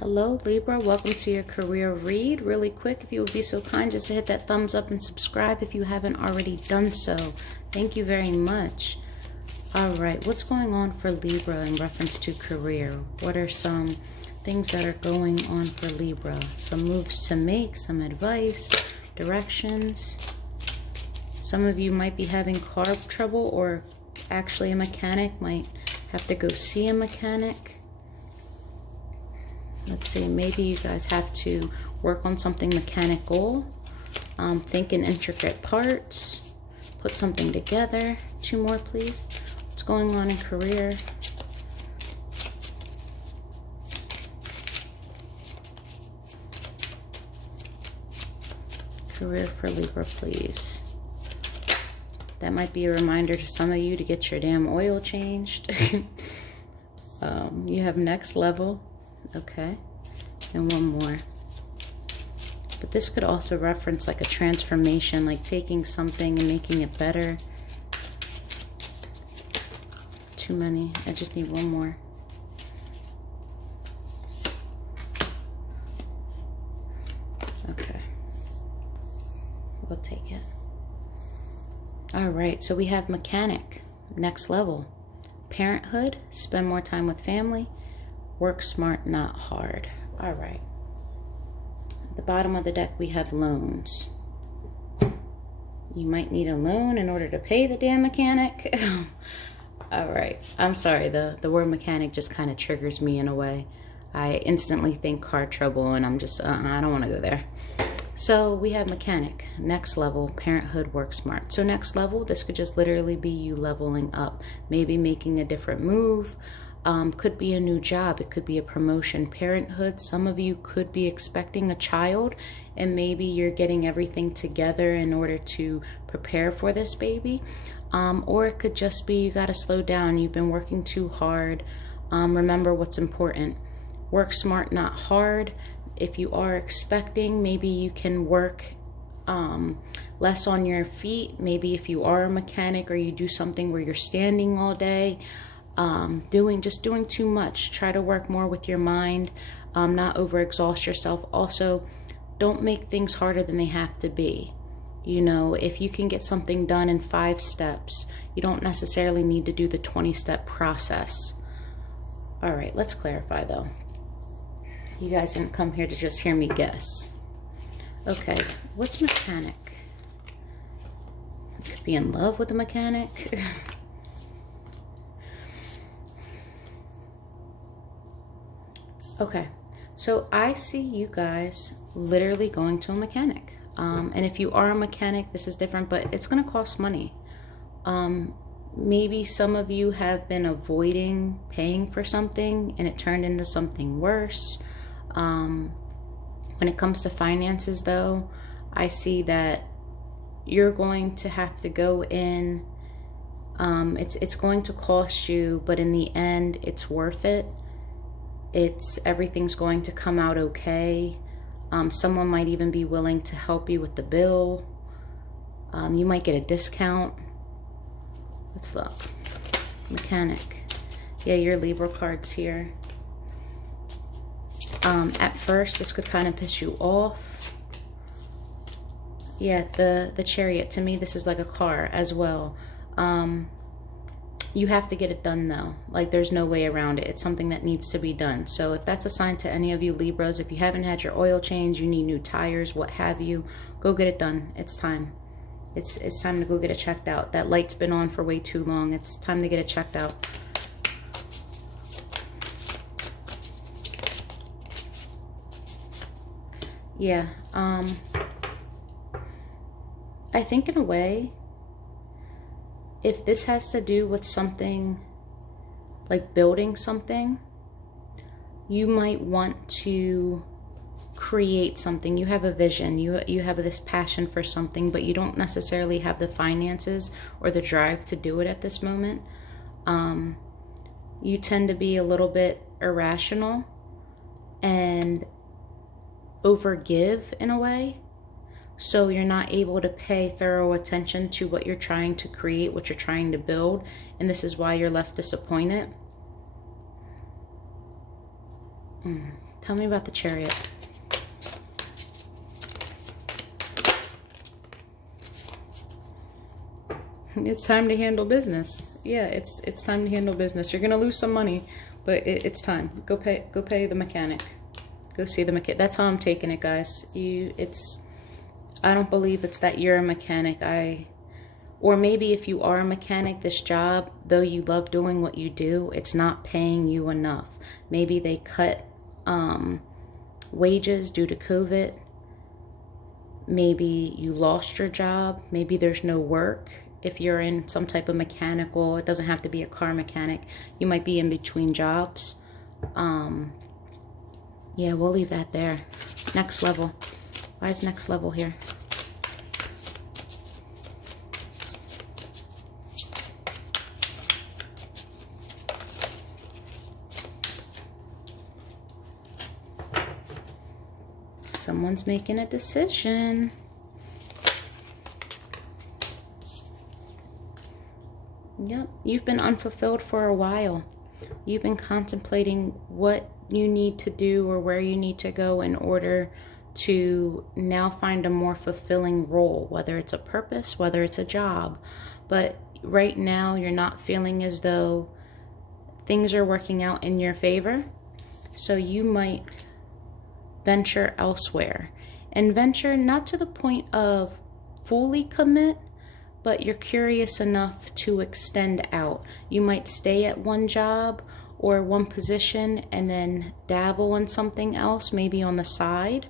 Hello Libra, welcome to your career read. Really quick, if you would be so kind just to hit that thumbs up and subscribe if you haven't already done so. Thank you very much. All right, what's going on for Libra in reference to career? What are some things that are going on for Libra? Some moves to make, some advice, directions. Some of you might be having car trouble, or actually a mechanic might have to go see a mechanic. Let's see, maybe you guys have to work on something mechanical, think in intricate parts, put something together. Two more, please. What's going on in career? Career for Libra, please. That might be a reminder to some of you to get your damn oil changed. You have next level. Okay, and one more. But this could also reference like a transformation, like taking something and making it better. Too many. I just need one more. Okay, we'll take it. All right, so we have mechanic, next level. Parenthood, spend more time with family. Work smart, not hard. All right. At the bottom of the deck, we have loans. You might need a loan in order to pay the damn mechanic. All right. I'm sorry. The word mechanic just kind of triggers me in a way. I instantly think car trouble, and I'm just, I don't want to go there. So we have mechanic, next level, parenthood, work smart. So next level, this could just literally be you leveling up, maybe making a different move. Could be a new job, it could be a promotion. Parenthood, some of you could be expecting a child, and maybe you're getting everything together in order to prepare for this baby. Or it could just be you got to slow down, you've been working too hard. Remember what's important. Work smart, not hard. If you are expecting, maybe you can work less on your feet. Maybe if you are a mechanic or you do something where you're standing all day, just doing too much. Try to work more with your mind, not overexhaust yourself. Also, don't make things harder than they have to be. You know, if you can get something done in 5 steps, you don't necessarily need to do the 20-step process. All right, let's clarify though. You guys didn't come here to just hear me guess. Okay, what's mechanic? You could be in love with a mechanic. Okay, so I see you guys literally going to a mechanic. And if you are a mechanic, this is different, but it's going to cost money. Maybe some of you have been avoiding paying for something and it turned into something worse. When it comes to finances, though, I see that you're going to have to go in. It's going to cost you, but in the end, it's worth it. Everything's going to come out okay. Someone might even be willing to help you with the bill. You might get a discount. Let's look. Mechanic. Yeah, your Libra card's here. At first, this could kind of piss you off. Yeah, the Chariot. To me, this is like a car as well. You have to get it done though. Like there's no way around it. It's something that needs to be done. So if that's a sign to any of you Libras, if you haven't had your oil change, you need new tires, what have you, go get it done. It's time. It's time to go get it checked out. That light's been on for way too long. It's time to get it checked out. Yeah. I think in a way, if this has to do with something like building something, you might want to create something. You have a vision, you have this passion for something, but you don't necessarily have the finances or the drive to do it at this moment. You tend to be a little bit irrational and overgive in a way. So you're not able to pay thorough attention to what you're trying to create, what you're trying to build, and this is why you're left disappointed. Tell me about the Chariot. It's time to handle business. Yeah, it's time to handle business. You're gonna lose some money, but it's time. Go pay the mechanic. Go see the mechanic. That's how I'm taking it, guys. I don't believe it's that you're a mechanic. Or maybe if you are a mechanic, this job, though you love doing what you do, it's not paying you enough. Maybe they cut wages due to COVID. Maybe you lost your job. Maybe there's no work. If you're in some type of mechanical, it doesn't have to be a car mechanic. You might be in between jobs. Yeah, we'll leave that there. Next level. Why is next level here? Someone's making a decision. Yep, you've been unfulfilled for a while. You've been contemplating what you need to do or where you need to go in order to now find a more fulfilling role, whether it's a purpose, whether it's a job. But right now, you're not feeling as though things are working out in your favor. So you might venture elsewhere, and venture not to the point of fully commit, but you're curious enough to extend out. You might stay at one job or one position and then dabble in something else, maybe on the side,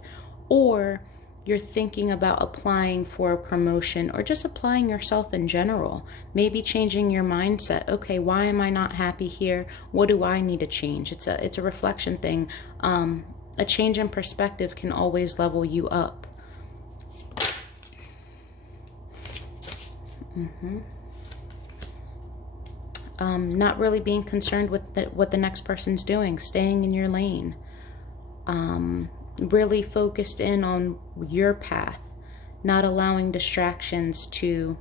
or you're thinking about applying for a promotion or just applying yourself in general. Maybe changing your mindset. Okay, why am I not happy here? What do I need to change? It's a reflection thing. A change in perspective can always level you up. Not really being concerned with what the next person's doing, staying in your lane. Really focused in on your path, not allowing distractions to,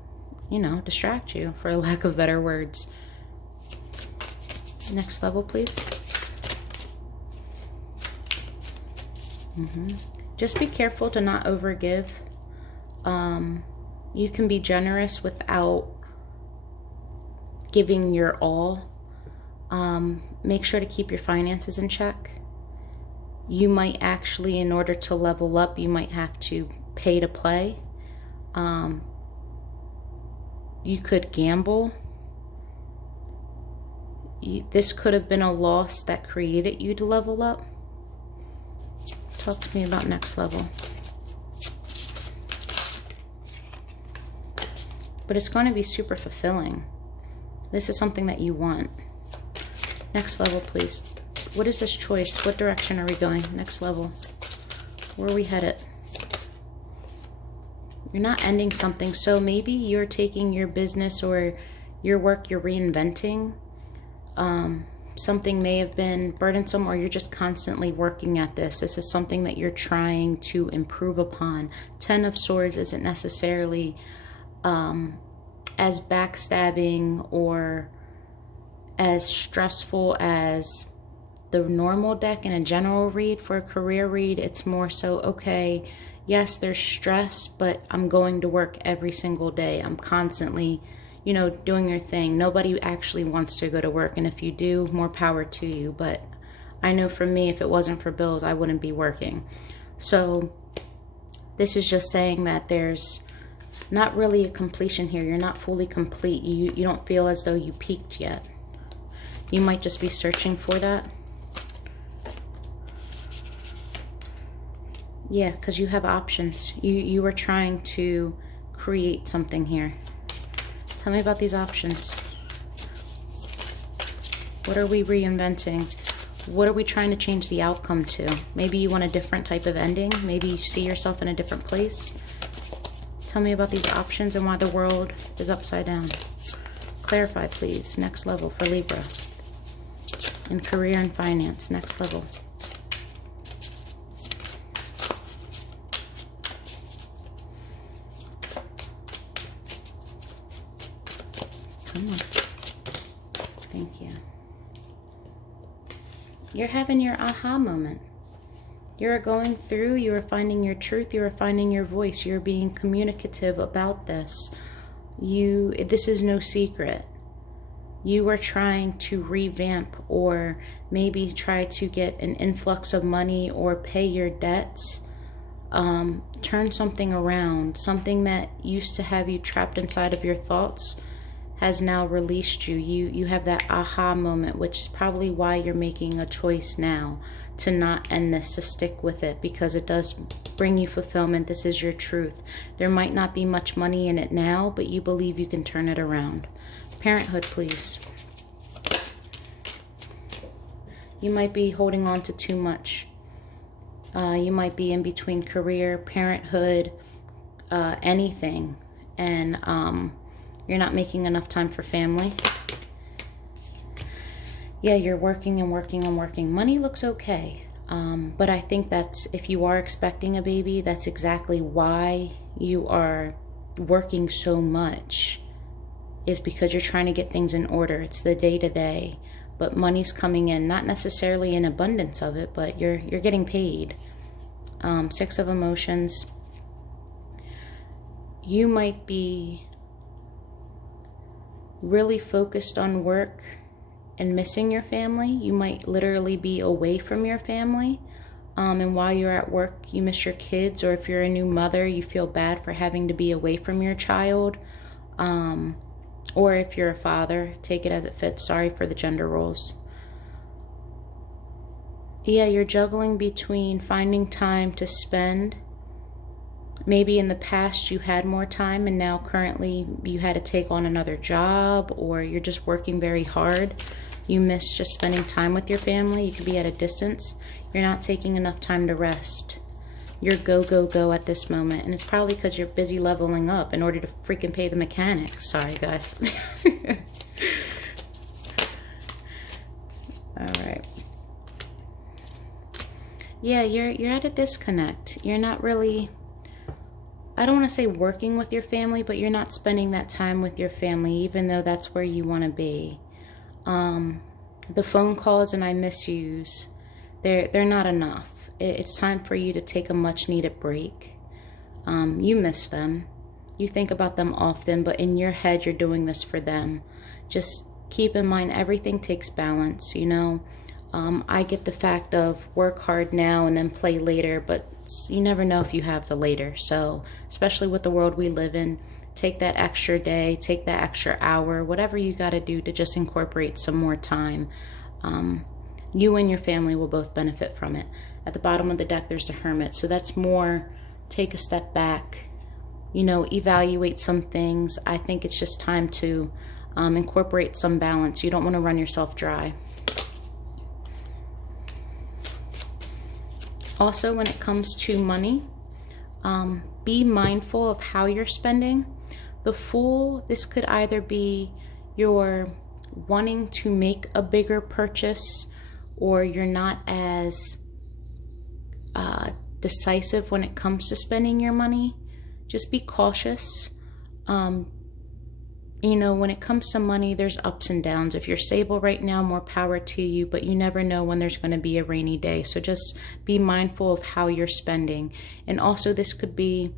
distract you, for lack of better words. Next level, please. Just be careful to not overgive. You can be generous without giving your all. Make sure to keep your finances in check. You might actually, in order to level up, you might have to pay to play. You could gamble. This could have been a loss that created you to level up. Talk to me about next level. But it's going to be super fulfilling. This is something that you want. Next level, please. What is this choice? What direction are we going? Next level. Where are we headed? You're not ending something. So maybe you're taking your business or your work, you're reinventing. Something may have been burdensome, or you're just constantly working at this. This is something that you're trying to improve upon. 10 of Swords isn't necessarily as backstabbing or as stressful as the normal deck in a general read. For a career read, it's more so, okay, yes, there's stress, but I'm going to work every single day. I'm constantly, doing your thing. Nobody actually wants to go to work, and if you do, more power to you. But I know for me, if it wasn't for bills, I wouldn't be working. So this is just saying that there's not really a completion here. You're not fully complete. You don't feel as though you peaked yet. You might just be searching for that. Yeah, because you have options. You are trying to create something here. Tell me about these options. What are we reinventing? What are we trying to change the outcome to? Maybe you want a different type of ending. Maybe you see yourself in a different place. Tell me about these options and why the world is upside down. Clarify, please. Next level for Libra. In career and finance. Next level. Come on. Thank you. You're having your aha moment. You're going through, you are finding your truth, you are finding your voice, you're being communicative about this. This is no secret. You are trying to revamp or maybe try to get an influx of money or pay your debts. Turn something around. Something that used to have you trapped inside of your thoughts has now released you. You have that aha moment, which is probably why you're making a choice now to not end this, to stick with it, because it does bring you fulfillment. This is your truth. There might not be much money in it now, but you believe you can turn it around. Parenthood, please. You might be holding on to too much. You might be in between career, parenthood, anything, and you're not making enough time for family. Yeah, you're working and working and working. Money looks okay, but I think that's, if you are expecting a baby, that's exactly why you are working so much, is because you're trying to get things in order. It's the day-to-day. But money's coming in, not necessarily in abundance of it, but you're getting paid. Six of Emotions. You might be really focused on work and missing your family. You might literally be away from your family. And while you're at work, you miss your kids. Or if you're a new mother, you feel bad for having to be away from your child. Or if you're a father, take it as it fits. Sorry for the gender roles. Yeah, you're juggling between finding time to spend. Maybe in the past you had more time and now currently you had to take on another job, or you're just working very hard. You miss just spending time with your family. You could be at a distance. You're not taking enough time to rest. You're go, go, go at this moment. And it's probably because you're busy leveling up in order to freaking pay the mechanics. Sorry, guys. All right. Yeah, you're at a disconnect. You're not really, I don't want to say working with your family, but you're not spending that time with your family, even though that's where you want to be. The phone calls and I miss yous, they're not enough. It's time for you to take a much needed break. You miss them. You think about them often, but in your head, you're doing this for them. Just keep in mind, everything takes balance, you know. I get the fact of work hard now and then play later, but you never know if you have the later. So, especially with the world we live in, take that extra day, take that extra hour, whatever you got to do to just incorporate some more time. You and your family will both benefit from it. At the bottom of the deck, there's the Hermit. So that's more, take a step back, you know, evaluate some things. I think it's just time to incorporate some balance. You don't want to run yourself dry. Also, when it comes to money, be mindful of how you're spending. The Fool, this could either be you're wanting to make a bigger purchase, or you're not as decisive when it comes to spending your money. Just be cautious. You know, when it comes to money, there's ups and downs. If you're stable right now, more power to you, but you never know when there's going to be a rainy day. So just be mindful of how you're spending. And also, this could be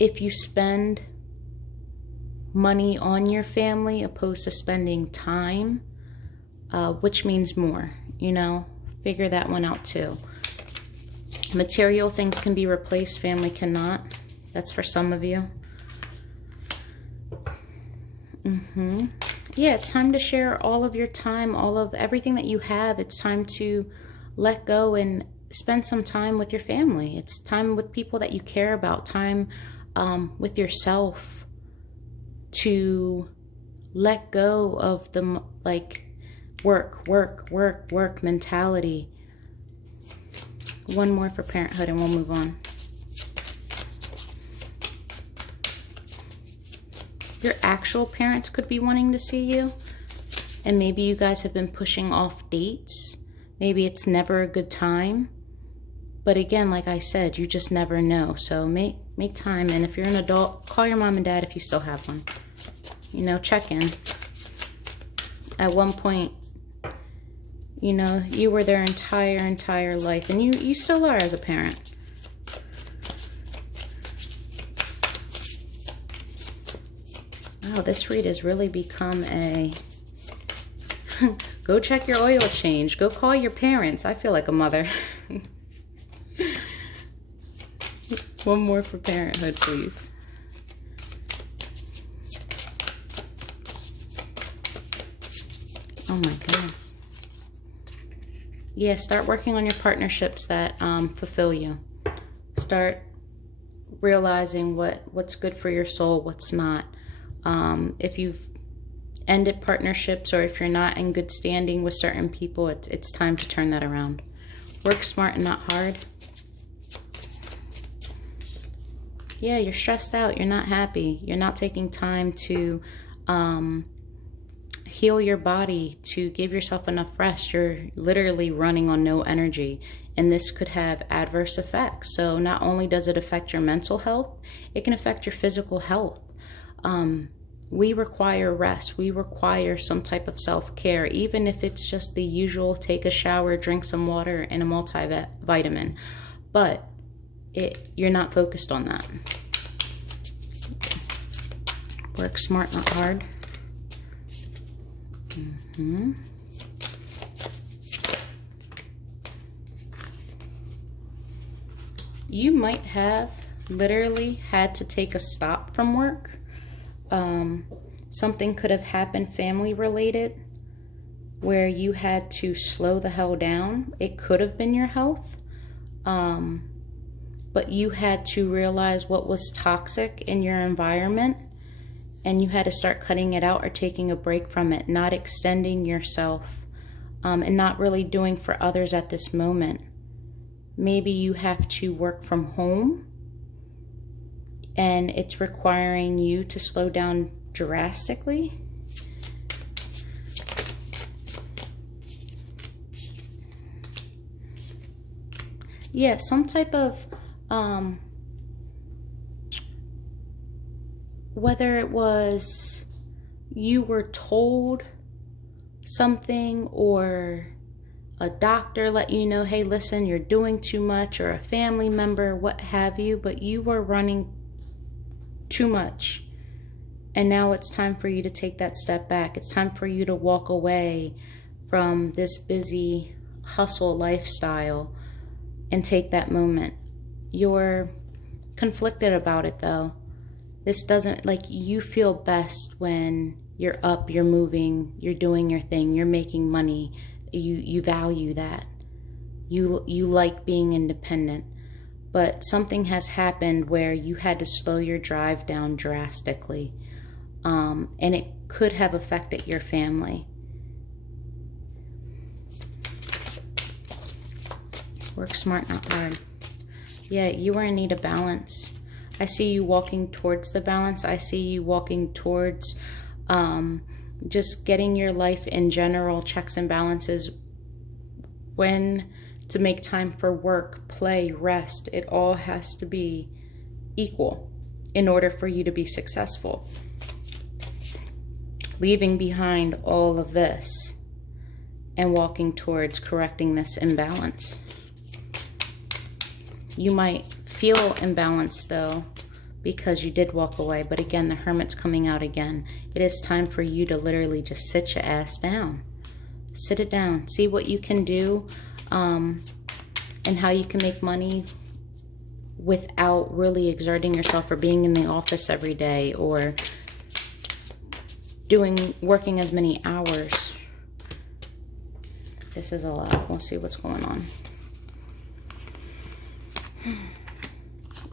if you spend money on your family opposed to spending time, which means more, you know, figure that one out too. Material things can be replaced, family cannot. That's for some of you. Yeah, it's time to share all of your time, all of everything that you have. It's time to let go and spend some time with your family. It's time with people that you care about, time with yourself, to let go of the like work mentality. One more for parenthood and we'll move on. Your actual parents could be wanting to see you, and maybe you guys have been pushing off dates. Maybe it's never a good time, but again, like I said, you just never know. So make time, and if you're an adult, call your mom and dad if you still have one. You know, check in. At one point, You know, you were their entire life, and you still are as a parent. Wow, this read has really become a go check your oil change. Go call your parents. I feel like a mother. One more for parenthood, please. Oh my goodness. Yeah, start working on your partnerships that fulfill you. Start realizing what's good for your soul, what's not. If you've ended partnerships, or if you're not in good standing with certain people, it's time to turn that around. Work smart and not hard. Yeah, you're stressed out. You're not happy. You're not taking time to heal your body, to give yourself enough rest. You're literally running on no energy, and this could have adverse effects. So not only does it affect your mental health, it can affect your physical health. We require rest. We require some type of self-care, even if it's just the usual take a shower, drink some water, and a multivitamin. But you're not focused on that. Work smart, not hard. You might have literally had to take a stop from work. Something could have happened family related where you had to slow the hell down. It could have been your health. But you had to realize what was toxic in your environment, and you had to start cutting it out or taking a break from it, not extending yourself, and not really doing for others at this moment. Maybe you have to work from home, and it's requiring you to slow down drastically. Yeah, some type of whether it was you were told something, or a doctor let you know, hey, listen, you're doing too much, or a family member, what have you, but you were running too much. And now it's time for you to take that step back. It's time for you to walk away from this busy hustle lifestyle and take that moment. You're conflicted about it though. This doesn't, like, you feel best when you're up, you're moving, you're doing your thing, you're making money. You value that. You like being independent. But something has happened where you had to slow your drive down drastically. And it could have affected your family. Work smart, not hard. Yeah, you are in need of balance. I see you walking towards the balance. I see you walking towards just getting your life in general, checks and balances, when to make time for work, play, rest. It all has to be equal in order for you to be successful. Leaving behind all of this and walking towards correcting this imbalance. You might feel imbalanced though, because you did walk away. But again, the Hermit's coming out again. It is time for you to literally just sit your ass down. Sit it down. See what you can do, and how you can make money without really exerting yourself, or being in the office every day, or working as many hours. This is a lot. We'll see what's going on.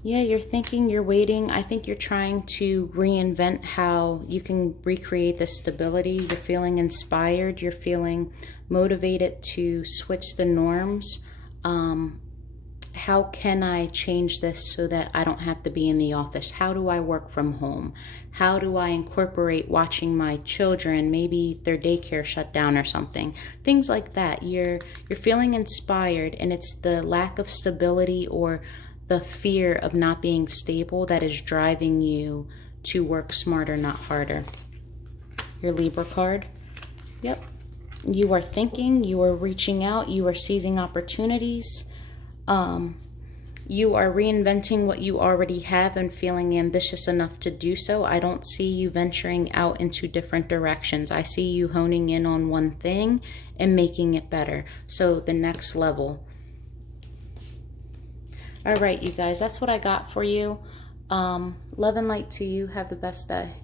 Yeah, you're thinking, you're waiting. I think you're trying to reinvent how you can recreate this stability. You're feeling inspired. You're feeling motivated to switch the norms. How can I change this so that I don't have to be in the office? How do I work from home? How do I incorporate watching my children? Maybe their daycare shut down or something. Things like that. You're feeling inspired, and it's the lack of stability or the fear of not being stable that is driving you to work smarter, not harder. Your Libra card. Yep. You are thinking, you are reaching out, you are seizing opportunities. You are reinventing what you already have and feeling ambitious enough to do so. I don't see you venturing out into different directions. I see you honing in on one thing and making it better. So the next level. All right, you guys, that's what I got for you. Love and light to you. Have the best day.